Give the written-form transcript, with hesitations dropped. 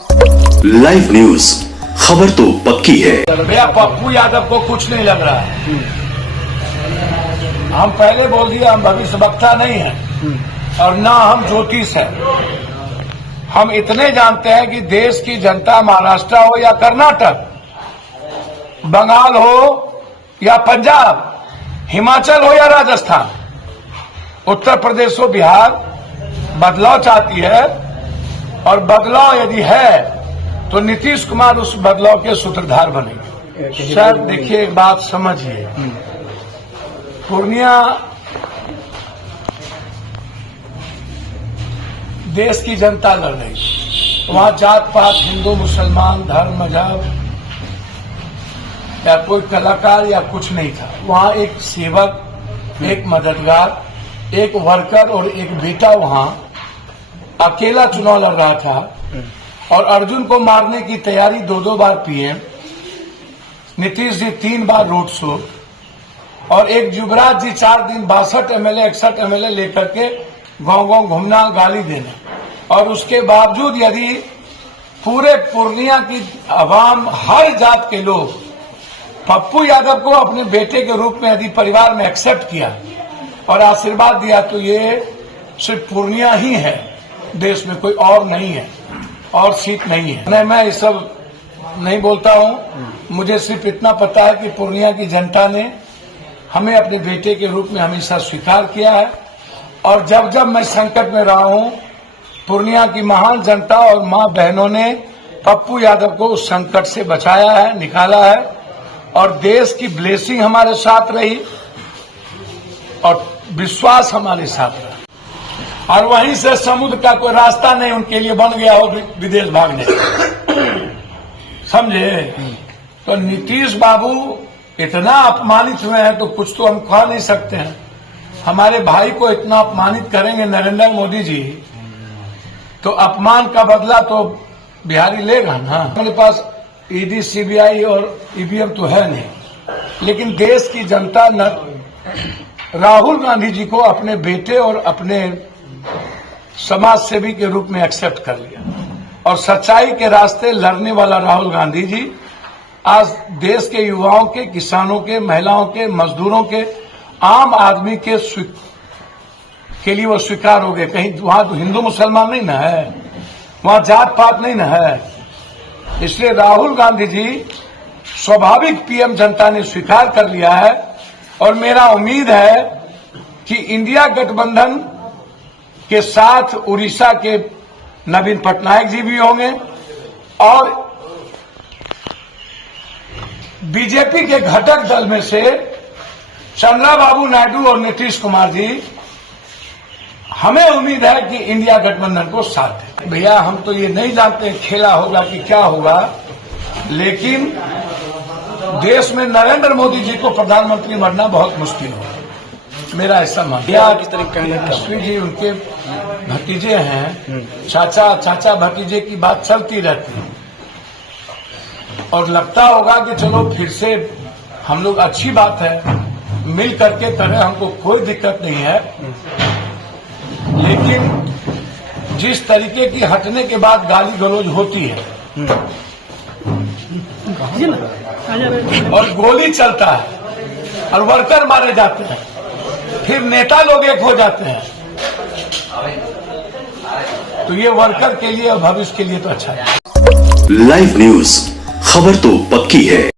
Live news, खबर तो पक्की है। भैया पप्पू यादव को कुछ नहीं लग रहा है। हम पहले बोल दिया, हम भविष्यवक्ता नहीं हैं और ना हम ज्योतिष हैं। हम इतने जानते हैं कि देश की जनता महाराष्ट्र हो या कर्नाटक, बंगाल हो या पंजाब, हिमाचल हो या राजस्थान, उत्तर प्रदेश हो, बिहार, बदलाव चाहती है। और बदलाव यदि है तो नीतीश कुमार उस बदलाव के सूत्रधार बनेंगे। सर देखिए, एक बात समझिए, पूर्णिया देश की जनता लड़ रही है। वहां जात पात, हिंदू मुसलमान, धर्म मजहब या कोई कलाकार या कुछ नहीं था। वहां एक सेवक, एक मददगार, एक वर्कर और एक बेटा वहां अकेला चुनाव लड़ रहा था। और अर्जुन को मारने की तैयारी दो बार पीएम, नीतीश जी 3 बार रोड शो, और एक युवराज जी 4 दिन 62 एमएलए 61 एमएलए लेकर के गांव गांव घूमना, गाली देना। और उसके बावजूद यदि पूरे पूर्णिया की आवाम, हर जात के लोग पप्पू यादव को अपने बेटे के रूप में यदि परिवार में एक्सेप्ट किया और आशीर्वाद दिया, तो ये सिर्फ पूर्णिया ही है, देश में कोई और नहीं है, और सीट नहीं है। मैं ये सब नहीं बोलता हूं। मुझे सिर्फ इतना पता है कि पूर्णिया की जनता ने हमें अपने बेटे के रूप में हमेशा स्वीकार किया है। और जब जब मैं संकट में रहा हूं, पूर्णिया की महान जनता और मां बहनों ने पप्पू यादव को उस संकट से बचाया है, निकाला है। और देश की ब्लेसिंग हमारे साथ रही और विश्वास हमारे साथ रहा। और वहीं से समुद्र का कोई रास्ता नहीं उनके लिए बन गया हो विदेश भागने, समझे। तो नीतीश बाबू इतना अपमानित हुए हैं तो कुछ तो हम कह नहीं सकते हैं। हमारे भाई को इतना अपमानित करेंगे नरेंद्र मोदी जी, तो अपमान का बदला तो बिहारी लेगा ना। हमारे पास ईडी, सीबीआई और ईवीएम तो है नहीं, लेकिन देश की जनता न राहुल गांधी जी को अपने बेटे और अपने समाज सेवी के रूप में एक्सेप्ट कर लिया। और सच्चाई के रास्ते लड़ने वाला राहुल गांधी जी आज देश के युवाओं के, किसानों के, महिलाओं के, मजदूरों के, आम आदमी के लिए वो स्वीकार हो गए। कहीं वहां तो हिंदू मुसलमान नहीं ना है, वहां जात पात नहीं ना है। इसलिए राहुल गांधी जी स्वाभाविक पीएम जनता ने स्वीकार कर लिया है। और मेरा उम्मीद है कि इंडिया गठबंधन के साथ उड़ीसा के नवीन पटनायक जी भी होंगे और बीजेपी के घटक दल में से चंद्रबाबू नायडू और नीतीश कुमार जी, हमें उम्मीद है कि इंडिया गठबंधन को साथ दें। भैया हम तो ये नहीं जानते खेला होगा कि क्या होगा, लेकिन देश में नरेंद्र मोदी जी को प्रधानमंत्री बनना बहुत मुश्किल होगा, मेरा ऐसा मानना। किस तरह कहना जी उनके भतीजे हैं, चाचा भतीजे की बात चलती रहती है। और लगता होगा कि चलो फिर से हम लोग, अच्छी बात है, मिल करके करें, हमको कोई दिक्कत नहीं है। लेकिन जिस तरीके की हटने के बाद गाली गलौज होती है और गोली चलता है और वर्कर मारे जाते हैं, फिर नेता लोग एक हो जाते हैं, तो ये वर्कर के लिए और भविष्य के लिए तो अच्छा है। लाइव न्यूज, खबर तो पक्की है।